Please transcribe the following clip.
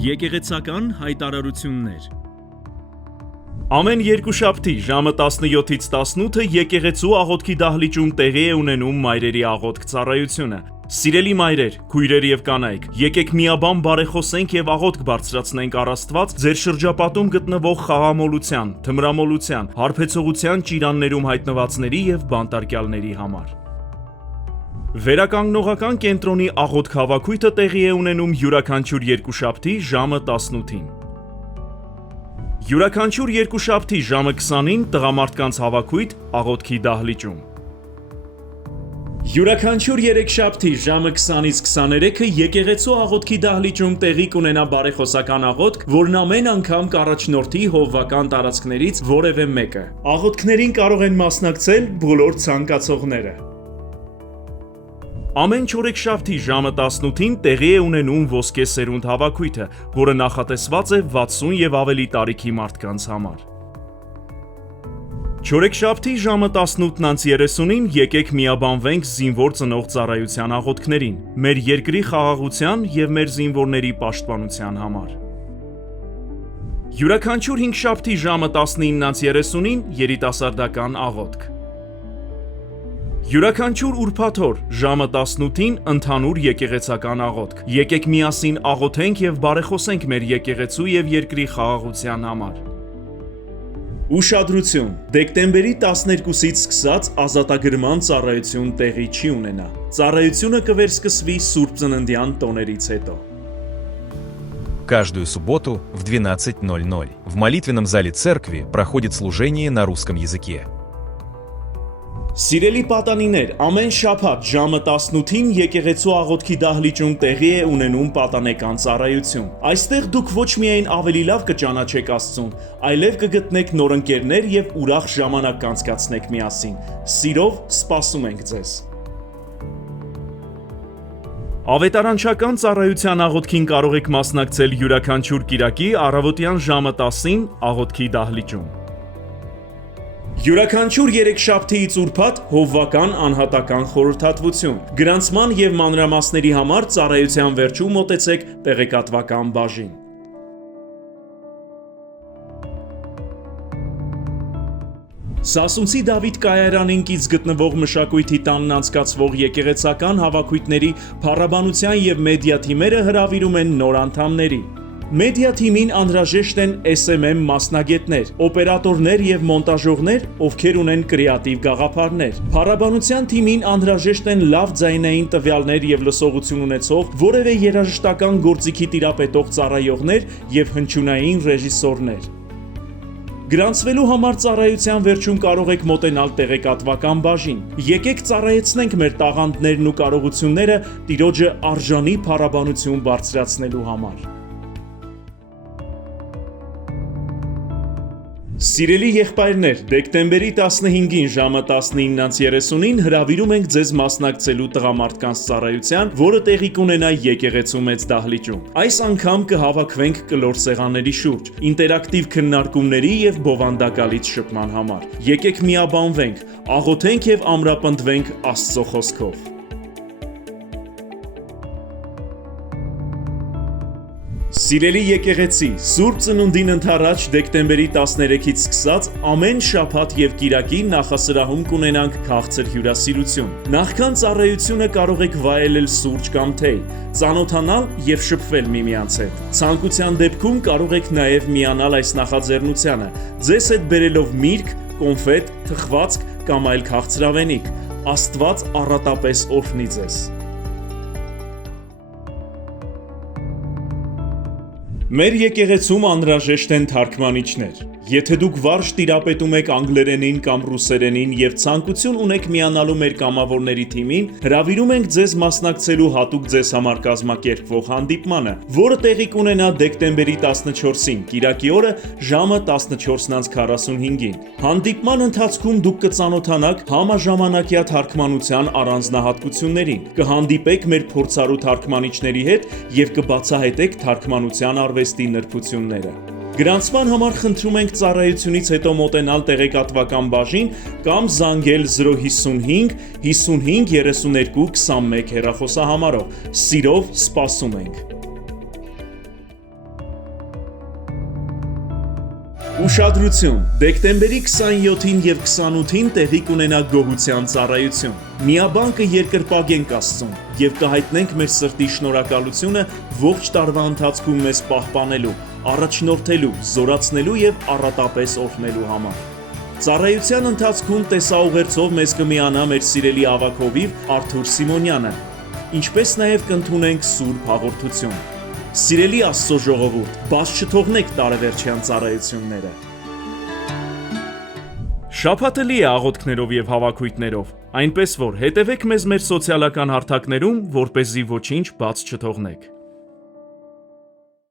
Եկեղեցական հայտարարություններ։ Ամեն երկուշաբթի ժամը 17-ից 18-ը եկեղեցու աղոթքի դահլիճում տեղի է ունենում մայրերի աղոթք ծառայությունը։ Սիրելի մայրեր, քույրեր եւ կանայք, եկեք միաբան բարեխոսենք եւ աղոթք բարձրացնենք առ Աստված ձեր շրջապատում գտնվող խաղամոլության, թմրամոլության, հարբեցողության ճիրաններում հայտնվածների եւ բանտարկյալների համար։ Վերականգնողական կենտրոնի աղոթք հավաքույթը տեղի է ունենում յուրաքանչյուր երկուշաբթի ժամը 18-ին։ Յուրաքանչյուր երկուշաբթի ժամը 20-ին տղամարդկանց հավաքույթ աղոթքի դահլիճում։ Յուրաքանչյուր երեքշաբթի ժամը 20-ից 23-ը եկեղեցու աղոթքի դահլիճում տեղի կունենա բարեխոսական աղոթք, որն ամեն անգամ կառաջնորդի հովվական տարածքներից որևէ մեկը։ Աղոթքներին կարող են մասնակցել բոլոր ցանկացողները։ Ամեն չորեքշաբթի ժամը 18-ին տեղի է ունենում ոսկե սերունդ հավաքույթը, որը նախատեսված է 60 եւ ավելի տարիքի մարդկանց համար։ Չորեքշաբթի ժամը 18:30-ին եկեք միաբանվենք զինվոր ծնող ծառայության աղոթքներին, մեր երկրի խաղաղության եւ մեր զինվորների պաշտպանության համար։ Յուրաքանչյուր հինգշաբթի ժամը 19:30-ին երիտասարդական աղոթք։ Յուրաքանչյուր ուրբաթ օր ժամը 18-ին ընդհանուր եկեղեցական աղոթք։ Եկեք միասին աղոթենք եւ բարեխոսենք մեր եկեղեցու եւ երկրի խաղաղության համար։ Ուշադրություն, դեկտեմբերի 12-ից սկսած ազատագրման ծառայություն տեղի չի ունենա։ Ծառայությունը կվերսկսվի Սուրբ Ծննդյան տոներից հետո։ Каждую субботу в 12:00 в молитвенном зале церкви проходит служение на русском языке. Սիրելի պատանիներ, ամեն շաբաթ ժամը 18-ին եկեղեցու աղոթքի դահլիճում տեղի է ունենում պատանեկան ծառայություն։ Այստեղ դուք ոչ միայն ավելի լավ կճանաչեք Աստծուն, այլև կգտնեք նոր ընկերներ եւ ուրախ ժամանակ կանցկացնեք միասին։ Սիրով սպասում ենք ձեզ։ Ավետարանչական ծառայության աղոթքին կարող եք մասնակցել յուրաքանչյուր կիրակի առավոտյան ժամը 10-ին աղոթքի դահլիճում։ Յուրաքանչյուր երեքշաբթիից ուրբաթ հովվական անհատական խորհրդատվություն։ Գրանցման եւ մանրամասների համար ծառայության վերջում մոտեցեք տեղեկատվական բաժին։ Սասունցի Դավիթ կայարանին կից գտնվող մշակույթի տանն անցկացվող եկեղեցական հավաքույթների փառաբանության եւ մեդիա թիմերը հրավիրում են նոր անդամների։ Մեդիա թիմին անհրաժեշտ են SMM մասնագետներ, օպերատորներ եւ մոնտաժողներ, ովքեր ունեն կրեատիվ գաղափարներ։ Փառաբանության թիմին անհրաժեշտ են լավ ձայնային տվյալներ եւ լսողություն ունեցող որևէ երաժշտական գործիքի տիրապետող ծառայողներ եւ հնչյունային ռեժիսորներ։ Գրանցվելու համար ծառայության վերջում կարող եք մոտենալ տեղեկատվական բաժին։ Եկեք ծառայեցնենք մեր տաղանդներն ու կարողությունները Տիրոջը արժանի փառաբանություն բարձրացնելու համար։ Սիրելի եղբայրներ, դեկտեմբերի 15-ին ժամը 19:30-ին հրավիրում ենք ձեզ մասնակցելու տղամարդկանց ծառայության, որը տեղի կունենա եկեղեցու մեծ դահլիճում։ Այս անգամ կհավաքվենք կլոր սեղանների շուրջ, ինտերակտիվ քննարկումների եւ բովանդակալից շփման համար։ Եկեք միաբանվենք, աղոթենք եւ ամրապնդվենք Աստծո խոսքով։ Սիրելի եկեղեցի, Սուրբ Ծնունդին ընդառաջ դեկտեմբերի 13-ից սկսած ամեն շաբաթ եւ կիրակի նախասրահում կունենանք քաղցր հյուրասիրություն։ Նախքան ծառայությունը կարող եք վայելել սուրճ կամ թեյ, ծանոթանալ եւ շփվել միմյանց հետ։ Ցանկության դեպքում կարող եք նաեւ միանալ այս նախաձեռնությանը, ձեզ հետ բերելով միրգ, կոնֆետ, թխվածք կամ այլ քաղցրավենիք։ Աստված առատապես օրհնի ձեզ։ Մեր եկեղեցում անհրաժեշտ են թարգմանիչներ։ Եթե դուք վարժ տիրապետում եք անգլերենին կամ ռուսերենին եւ ցանկություն ունեք միանալու մեր կամավորների թիմին, հրավիրում ենք ձեզ մասնակցելու հատուկ ձեզ համար կազմակերպվող հանդիպմանը, որը տեղի կունենա դեկտեմբերի 14-ին, կիրակի օրը ժամը 14:45-ին։ Հանդիպման ընթացքում դուք կծանոթանաք համաժամանակյա թարգմանության առանձնահատկություններին, կհանդիպեք մեր փորձառու թարգմանիչների հետ եւ կբացահայտեք թարգմանության արվեստի նրբությունները։ Գրանցման համար խնդրում ենք ծառայությունից հետո մոտենալ տեղեկատվական բաժին կամ զանգել 055 55 32 21 հեռախոսահամարով։ Սիրով սպասում ենք։ Ուշադրություն, դեկտեմբերի 27-ին եւ 28-ին տեղի կունենա գոհության ծառայություն։ Միաբանկը երկրպագենք Աստծուն եւ կհայտնենք մեր սրտի շնորհակալությունը ողջ տարվա ընթացքում մեզ պահպանելու, առաջնորդելու, զորացնելու եւ առատապես օրհնելու համար։ Ծառայության ընթացքում տեսաուղերձով մեզ կմիանա մեր սիրելի ավագ հովիվ Արթուր Սիմոնյանը, ինչպես նաեւ կընդունենք Սուրբ հաղորդություն։ Սիրելի Աստծո ժողովուրդ, բաց չթողնեք տարեվերջյան ծառայությունները։ Շաբաթը լի է աղոթքներով եւ հավաքույթներով, այնպես որ հետևեք մեզ մեր սոցիալական հարթակներում, որպեսզի ոչինչ բաց չթողնեք։